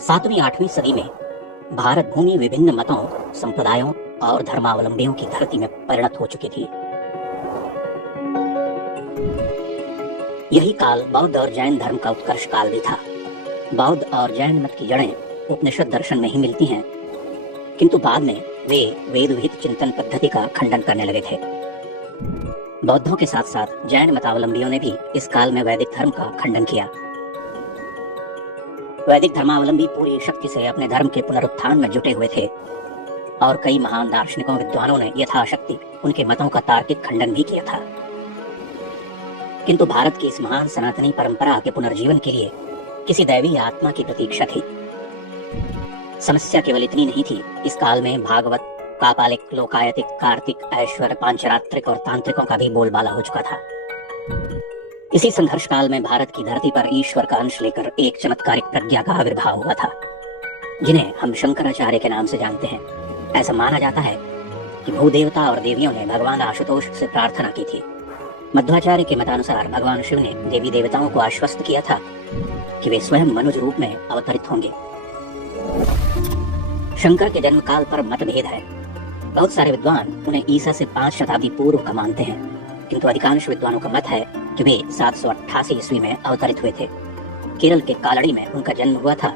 सातवीं आठवीं सदी में भारत भूमि विभिन्न मतों, संप्रदायों और धर्मावलंबियों की धरती में परिणत हो चुकी थी। यही काल बौद्ध और जैन धर्म का उत्कर्ष काल भी था। बौद्ध और जैन मत की जड़ें उपनिषद दर्शन में ही मिलती हैं, किंतु बाद में वे वेद विहित चिंतन पद्धति का खंडन करने लगे थे। बौद्धों के साथ साथ जैन मतावलंबियों ने भी इस काल में वैदिक धर्म का खंडन किया। वैदिक धर्मावलंबी पूरी शक्ति से अपने धर्म के पुनरुत्थान में जुटे हुए थे और कई महान दार्शनिकों विद्वानों ने यथाशक्ति उनके मतों का तार्किक खंडन भी किया था। किंतु भारत की इस महान सनातनी परंपरा के पुनर्जीवन के लिए किसी दैवी आत्मा की प्रतीक्षा थी। समस्या केवल इतनी नहीं थी, इस काल में भागवत, कापालिक, लोकायतिक, कार्तिक, ऐश्वर्य, पांचरात्रिक और तांत्रिकों का भी बोलबाला हो चुका था। इसी संघर्ष काल में भारत की धरती पर ईश्वर का अंश लेकर एक चमत्कारिक प्रज्ञा का आविर्भाव हुआ था, जिन्हें हम शंकराचार्य के नाम से जानते हैं। ऐसा माना जाता है कि भूदेवता और देवियों ने भगवान आशुतोष से प्रार्थना की थी। मध्वाचार्य के मतानुसार भगवान शिव ने देवी देवताओं को आश्वस्त किया था कि वे स्वयं मनुज रूप में अवतरित होंगे। शंकर के जन्म काल पर मतभेद है। बहुत सारे विद्वान उन्हें ईसा से 5 शताब्दी पूर्व का मानते हैं, किंतु अधिकांश विद्वानों का मत है कि वे 788 ईस्वी में अवतरित हुए थे। केरल के कालड़ी में उनका जन्म हुआ था।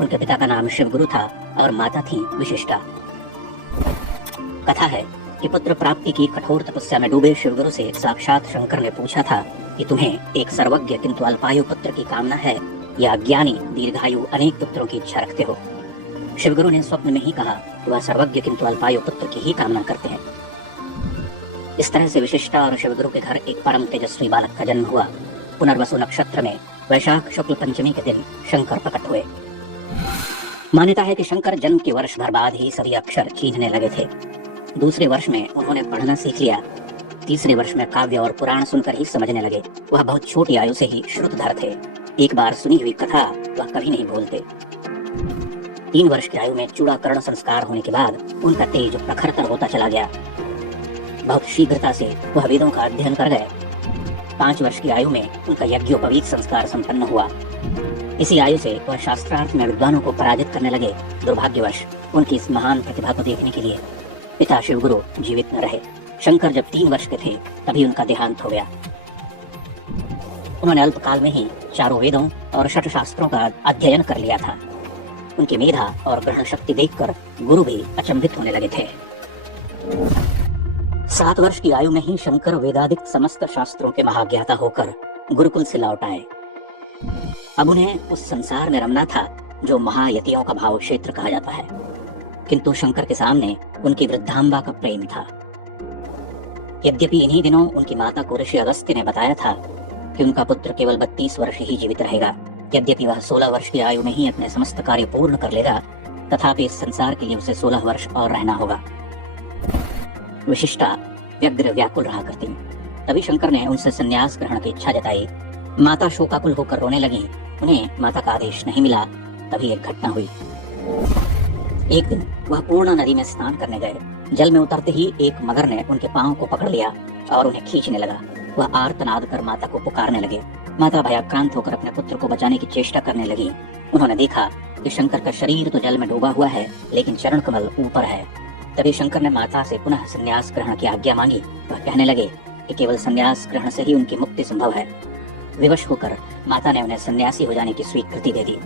उनके पिता का नाम शिवगुरु था और माता थी विशिष्टा। कथा है कि पुत्र प्राप्ति की कठोर तपस्या में डूबे शिवगुरु से साक्षात शंकर ने पूछा था कि तुम्हें एक सर्वज्ञ किंतु अल्पायु पुत्र की कामना है या ज्ञानी दीर्घायु अनेक पुत्रों की इच्छा रखते हो। शिवगुरु ने स्वप्न में ही कहा कि वह सर्वज्ञ किंतु अल्पायु पुत्र की ही कामना करते हैं। इस तरह से विशिष्टा और शिवगुरु के घर एक परम तेजस्वी बालक का जन्म हुआ। पुनर्वसु नक्षत्र में वैशाख शुक्ल पंचमी के दिन शंकर प्रकट हुए। मान्यता है कि शंकर जन्म के वर्ष भर बाद ही सभी अक्षर खींचने लगे थे। दूसरे वर्ष में उन्होंने पढ़ना सीख लिया। तीसरे वर्ष में काव्य और पुराण सुनकर ही समझने लगे। वह बहुत छोटी आयु से ही श्रुतधर थे। एक बार सुनी हुई कथा वह कभी नहीं भूलते। 3 वर्ष की आयु में चूड़ाकरण संस्कार होने के बाद उनका तेज प्रखरतर होता चला गया। बहुत शीघ्रता से वह वेदों का अध्ययन कर गए। 5 वर्ष की आयु में उनका यज्ञोपवीत संस्कार संपन्न हुआ। इसी आयु से वह शास्त्रार्थ में विद्वानों को पराजित करने लगे। दुर्भाग्यवश उनकी इस महान प्रतिभा को देखने के लिए पिता शिवगुरु जीवित न रहे। शंकर जब 3 वर्ष के थे तभी उनका देहांत हो गया। उन्होंने अल्पकाल में ही 4 वेदों और 6 शास्त्रों का अध्ययन कर लिया था। उनकी मेधा और ग्रहण शक्ति देखकर गुरु भी अचंभित होने लगे थे। 7 वर्ष की आयु में ही शंकर वेदादिक समस्त शास्त्रों के महाज्ञाता होकर गुरुकुल से लौट आए। अब उन्हें उस संसार में रमना था जो महायतियों का भाव क्षेत्र कहा जाता है, किंतु शंकर के सामने उनकी वृद्धांबा का प्रेम था। यद्यपि इन्हीं दिनों उनकी माता को ऋषि अगस्त्य ने बताया था कि उनका पुत्र केवल 32 वर्ष ही जीवित रहेगा। यद्यपि वह 16 वर्ष की आयु में ही अपने समस्त कार्य पूर्ण कर लेगा, तथापि इस संसार के लिए उसे 16 वर्ष और रहना होगा। विशिष्टा व्यग्र व्याकुल रहा करती। तभी शंकर ने उनसे संन्यास ग्रहण की इच्छा जताई। माता शोकाकुल होकर रोने लगी। उन्हें माता का आदेश नहीं मिला। तभी एक घटना हुई। एक दिन वह पूर्णा नदी में स्नान करने गए। जल में उतरते ही एक मगर ने उनके पांव को पकड़ लिया और उन्हें खींचने लगा। वह आर्तनाद कर माता को पुकारने लगे। माता भयाक्रांत होकर अपने पुत्र को बचाने की चेष्टा करने लगी। उन्होंने देखा कि शंकर का शरीर तो जल में डूबा हुआ है, लेकिन चरण कमल ऊपर है। तभी शंकर ने माता से पुनः संन्यास ग्रहण की आज्ञा मांगी। वह कहने लगे कि केवल संन्यास ग्रहण से ही उनकी मुक्ति संभव है। विवश होकर माता ने उन्हें सन्यासी हो जाने की स्वीकृति दे दी।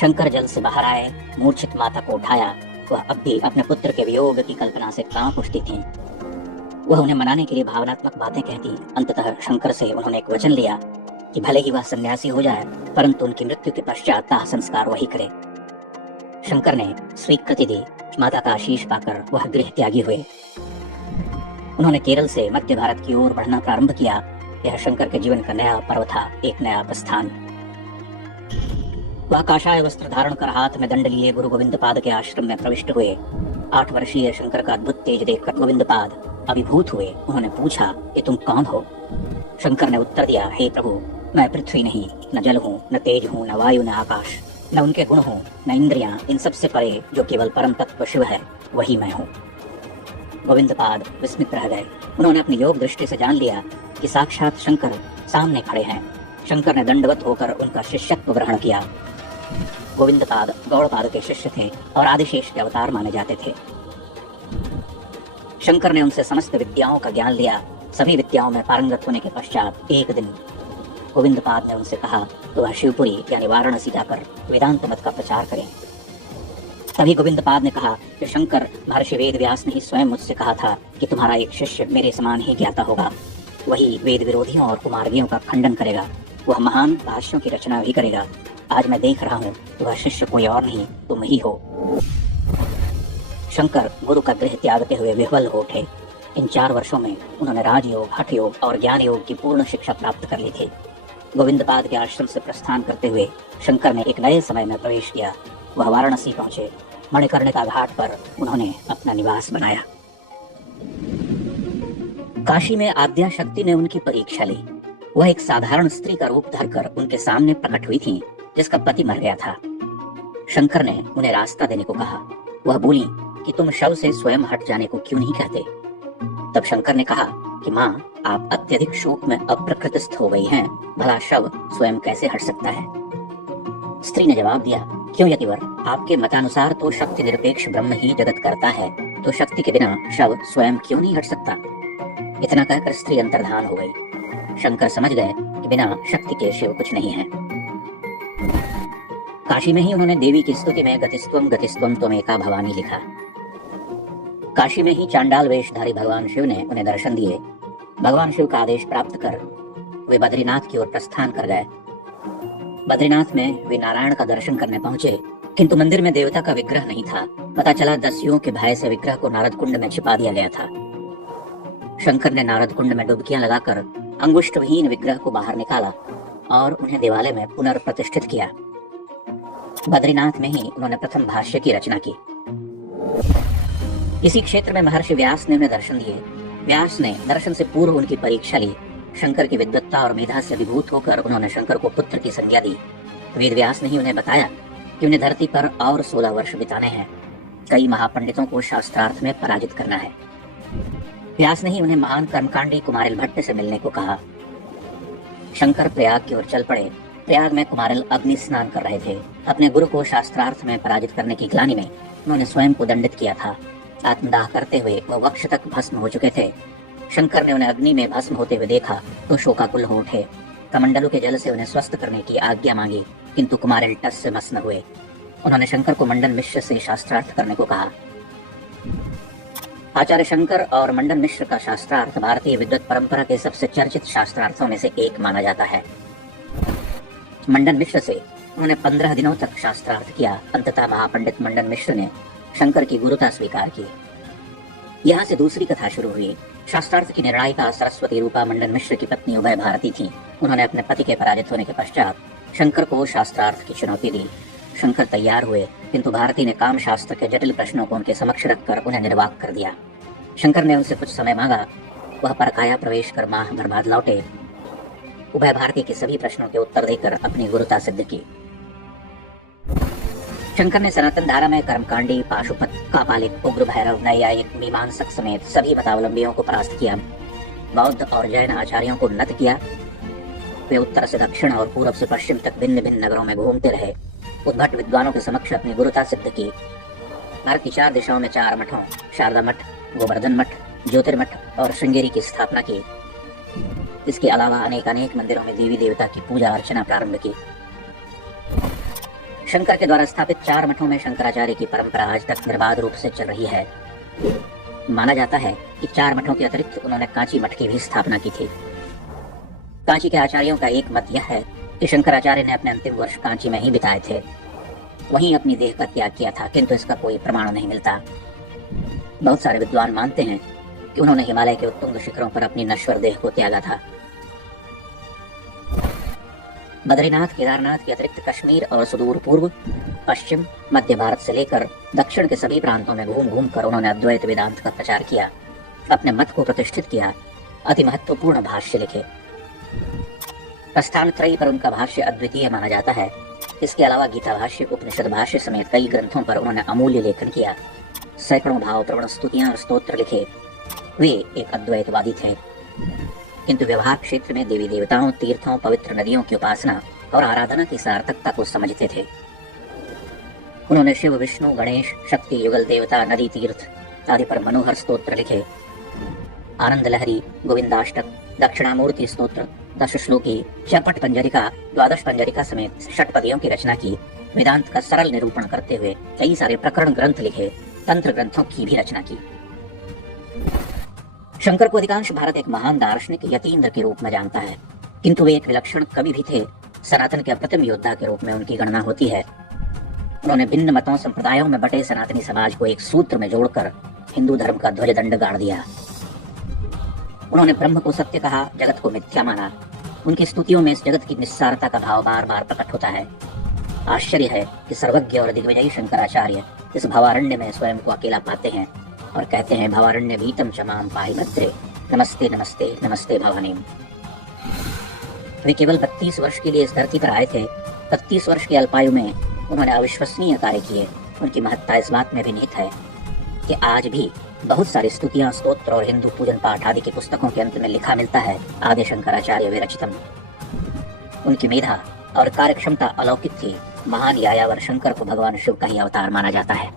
शंकर जल से बाहर आए, मूर्छित माता को उठाया। वह अब भी अपने पुत्र के वियोग की कल्पना से कांप उठती थीं। वह उन्हें मनाने के लिए भावनात्मक बातें कहती। अंततः शंकर से उन्होंने एक वचन लिया कि भले ही वह सन्यासी हो जाए, परंतु उनकी मृत्यु के पश्चात दाह संस्कार वही करे। शंकर ने स्वीकृति दी। माता का आशीष पाकर वह गृह त्यागी हुए। उन्होंने केरल से मध्य भारत की ओर बढ़ना प्रारंभ किया। यह शंकर के जीवन का नया पर्व था, एक नया प्रस्थान। वह काषाय वस्त्र धारण कर हाथ में दंड लिए गुरु गोविंदपाद के आश्रम में प्रविष्ट हुए। 8 वर्षीय शंकर का अद्भुत तेज देखकर गोविंदपाद अभिभूत हुए। उन्होंने पूछा कि तुम कौन हो? शंकर ने उत्तर दिया, हे प्रभु, मैं पृथ्वी नहीं, न जल हूँ, न तेज हूँ, न वायु, न आकाश, न उनके गुण हूँ, न इंद्रियां, इन सबसे परे जो केवल परम तत्व शिव है, वही मैं हूँ। गोविंदपाद विस्मित रह गए। उन्होंने अपनी योग दृष्टि से जान लिया कि साक्षात शंकर सामने खड़े हैं। शंकर ने दंडवत होकर उनका शिष्यत्व ग्रहण किया। गोविंदपाद गौड़पाद के शिष्य थे और आदिशेष के अवतार माने जाते थे। शंकर ने उनसे समस्त विद्याओं का ज्ञान लिया। सभी विद्याओं में पारंगत होने के पश्चात एक दिन गोविंदपाद ने उनसे कहा कि वह शिवपुरी यानी वाराणसी जाकर वेदांत मत का प्रचार करें। तभी गोविंदपाद ने कहा कि शंकर महर्षि वेद व्यास ने ही स्वयं मुझसे कहा था कि तुम्हारा एक शिष्य मेरे समान ही ज्ञाता होगा, वही वेद विरोधियों और कुमार्गियों का खंडन करेगा, वह महान भाष्यों की रचना भी करेगा। आज मैं देख रहा हूँ कि वह शिष्य कोई और नहीं तुम ही हो। शंकर गुरु का गृह त्यागते हुए विह्वल हो उठे। इन 4 वर्षों में उन्होंने राजयोग, हठ योग और ज्ञान योग की पूर्ण शिक्षा प्राप्त कर ली थी। गोविंदपाद के आश्रम से प्रस्थान करते हुए शंकर ने एक नए समय में प्रवेश किया। वह वाराणसी पहुंचे। मणिकर्णिका घाट पर उन्होंने अपना निवास बनाया। काशी में आद्या शक्ति ने उनकी परीक्षा ली। वह एक साधारण स्त्री का रूप धरकर उनके सामने प्रकट हुई थी, जिसका पति मर गया था। शंकर ने उन्हें रास्ता देने को कहा। वह बोली कि तुम शव से स्वयं हट जाने को क्यों नहीं कहते। तब शंकर ने कहा कि माँ, आप अत्यधिक शोक में अप्रकृतिस्थ हो गई हैं, भला शव स्वयं कैसे हट सकता है। स्त्री ने जवाब दिया, क्यों यतिवर, आपके मतानुसार तो शक्ति निरपेक्ष ब्रह्म ही जगत करता है, तो शक्ति के बिना शव स्वयं क्यों नहीं हट सकता। इतना कहकर स्त्री अंतर्धान हो गई। शंकर समझ गए कि बिना शक्ति के शिव कुछ नहीं है। काशी में ही उन्होंने देवी की स्तुति में गतिस्त्वम त्वमेका भवानी लिखा। काशी में ही चांडाल वेशधारी भगवान शिव ने उन्हें दर्शन दिए। भगवान शिव का आदेश प्राप्त कर वे बद्रीनाथ की ओर प्रस्थान कर गए। बद्रीनाथ में वे नारायण का दर्शन करने पहुंचे, किंतु मंदिर में देवता का विग्रह नहीं था। पता चला दस्युओं के भय से विग्रह को नारद कुंड में छिपा दिया गया था। शंकर ने नारद कुंड में डुबकियां लगाकर अंगुष्ठविहीन विग्रह को बाहर निकाला और उन्हें देवालय में पुनर्प्रतिष्ठित किया। बद्रीनाथ में ही उन्होंने प्रथम भाष्य की रचना की। इसी क्षेत्र में महर्षि व्यास ने उन्हें दर्शन दिए। व्यास ने दर्शन से पूर्व उनकी परीक्षा ली। शंकर की विद्वत्ता और मेधा से अभिभूत होकर उन्होंने शंकर को पुत्र की संज्ञा दी। वेद व्यास ने ही उन्हें बताया कि उन्हें धरती पर और 16 वर्ष बिताने हैं। कई महापंडितों को शास्त्रार्थ में पराजित करना है। व्यास ने ही उन्हें महान कर्मकांडी कुमारिल भट्ट से मिलने को कहा। शंकर प्रयाग की ओर चल पड़े। प्रयाग में कुमारिल अग्नि स्नान कर रहे थे। अपने गुरु को शास्त्रार्थ में पराजित करने की ग्लानि में उन्होंने स्वयं को दंडित किया था। आत्मदाह करते हुए वह वक्ष तक भस्म हो चुके थे। शंकर ने उन्हें अग्नि में भस्म होते हुए देखा तो शोकाकुल हो उठे। कमंडलों के जल से उन्हें स्वस्थ करने की आज्ञा मांगी, किंतु कुमारिल टस से मस न हुए। उन्होंने शंकर को मंडन मिश्र से शास्त्रार्थ करने को कहा। आचार्य शंकर और मंडन मिश्र का शास्त्रार्थ भारतीय विद्वत परंपरा के सबसे चर्चित शास्त्रार्थों में से एक माना जाता है। मंडन मिश्र से उन्होंने 15 दिनों तक शास्त्रार्थ किया। अंततः महापंडित मंडन मिश्र ने शंकर की गुरुता स्वीकार की। यहाँ से दूसरी कथा शुरू हुई। शास्त्रार्थ की निर्णायिका सरस्वती रूपा मंडन मिश्र की पत्नी उभय भारती थी। उन्होंने अपने पति के पराजित होने के पश्चात शंकर को शास्त्रार्थ की चुनौती दी। शंकर तैयार हुए, किंतु भारती ने काम शास्त्र के जटिल प्रश्नों को उनके समक्ष रखकर उन्हें निर्वाक कर दिया। शंकर ने उनसे कुछ समय मांगा। वह परकाया प्रवेश कर माह भर बाद लौटे। उभय भारती के सभी प्रश्नों के उत्तर देकर अपनी गुरुता सिद्ध की। शंकर ने सनातन धारा में कर्मकांडी, पाशुपत, कापालिक, उग्र भैरव, नैयायिक, मीमांसक समेत सभी मतावलंबियों को परास्त किया। बौद्ध और जैन आचार्यों को नत किया। वे उत्तर से दक्षिण और पूर्व से पश्चिम तक भिन्न भिन्न नगरों में घूमते रहे। उद्भट विद्वानों के समक्ष अपनी गुरुता सिद्ध की। भारत की 4 दिशाओं में 4 मठों शारदा मठ, गोवर्धन मठ, ज्योतिर्मठ और श्रृंगेरी की स्थापना की। इसके अलावा अनेक मंदिरों में देवी देवता की पूजा अर्चना प्रारंभ की। शंकर के द्वारा स्थापित 4 मठों में शंकराचार्य की परंपरा आज तक निर्बाध रूप से चल रही है। माना जाता है कि 4 मठों के अतिरिक्त उन्होंने कांची मठ की भी स्थापना की थी। कांची के आचार्यों का एक मत यह है कि शंकराचार्य ने अपने अंतिम वर्ष कांची में ही बिताए थे, वहीं अपनी देह का त्याग किया था, किंतु इसका कोई प्रमाण नहीं मिलता। बहुत सारे विद्वान मानते हैं कि उन्होंने हिमालय के उत्तुंग शिखरों पर अपनी नश्वर देह को त्यागा था। बद्रीनाथ, केदारनाथ के अतिरिक्त कश्मीर और सुदूर पूर्व, पश्चिम, मध्य भारत से लेकर दक्षिण के सभी प्रांतों में घूम घूम कर उन्होंने अद्वैत वेदांत का प्रचार किया, अपने मत को प्रतिष्ठित किया, अति महत्वपूर्ण भाष्य लिखे। प्रस्थान त्रयी पर उनका भाष्य अद्वितीय माना जाता है। इसके अलावा गीता भाष्य, उपनिषद भाष्य समेत कई ग्रंथों पर उन्होंने अमूल्य लेखन किया। सैकड़ों भावपूर्ण स्तुतियां और स्तोत्र लिखे। वे एक अद्वैतवादी थे, किंतु व्यवहार क्षेत्र में देवी देवताओं, तीर्थों, पवित्र नदियों की उपासना और आराधना की सार्थकता को समझते थे। उन्होंने शिव, विष्णु, गणेश, शक्ति, युगल देवता, नदी, तीर्थ आदि पर मनोहर स्तोत्र लिखे। आनंद लहरी, गोविंदाष्टक, दक्षिणामूर्ति स्तोत्र, 10 श्लोकी, चरपट पंजरिका, 12 पंजरिका समेत षटपदियों की रचना की। वेदांत का सरल निरूपण करते हुए कई सारे प्रकरण ग्रंथ लिखे। तंत्र ग्रंथों की भी रचना की। शंकर को अधिकांश भारत एक महान दार्शनिक यतीन्द्र के रूप में जानता है, किंतु वे एक विलक्षण कवि भी थे। सनातन के अप्रतिम योद्धा के रूप में उनकी गणना होती है। उन्होंने भिन्न मतों, संप्रदायों में बटे सनातनी समाज को एक सूत्र में जोड़कर हिंदू धर्म का ध्वजदंड गाड़ दिया। उन्होंने ब्रह्म को सत्य कहा, जगत को मिथ्या माना। उनकी स्तुतियों में इस जगत की निस्सारता का भाव बार बार प्रकट होता है। आश्चर्य है कि सर्वज्ञ और दिग्विजयी शंकराचार्य इस भवारण्य में स्वयं को अकेला पाते हैं और कहते हैं, भवारण्य भीतम क्षमाम पाहि भद्रे, नमस्ते नमस्ते नमस्ते भवानी। वे केवल 32 वर्ष के लिए इस धरती पर आए थे। 32 वर्ष की अल्पायु में उन्होंने अविश्वसनीय कार्य किए। उनकी महत्ता इस बात में भी निहित है कि आज भी बहुत सारी स्तुतियां, स्तोत्र और हिंदू पूजन पाठ आदि की पुस्तकों के अंत में लिखा मिलता है, आदि शंकराचार्य विरचितम। उनकी मेधा और कार्यक्षमता अलौकिक थी। महान यायावर शंकर को भगवान शिव का ही अवतार माना जाता है।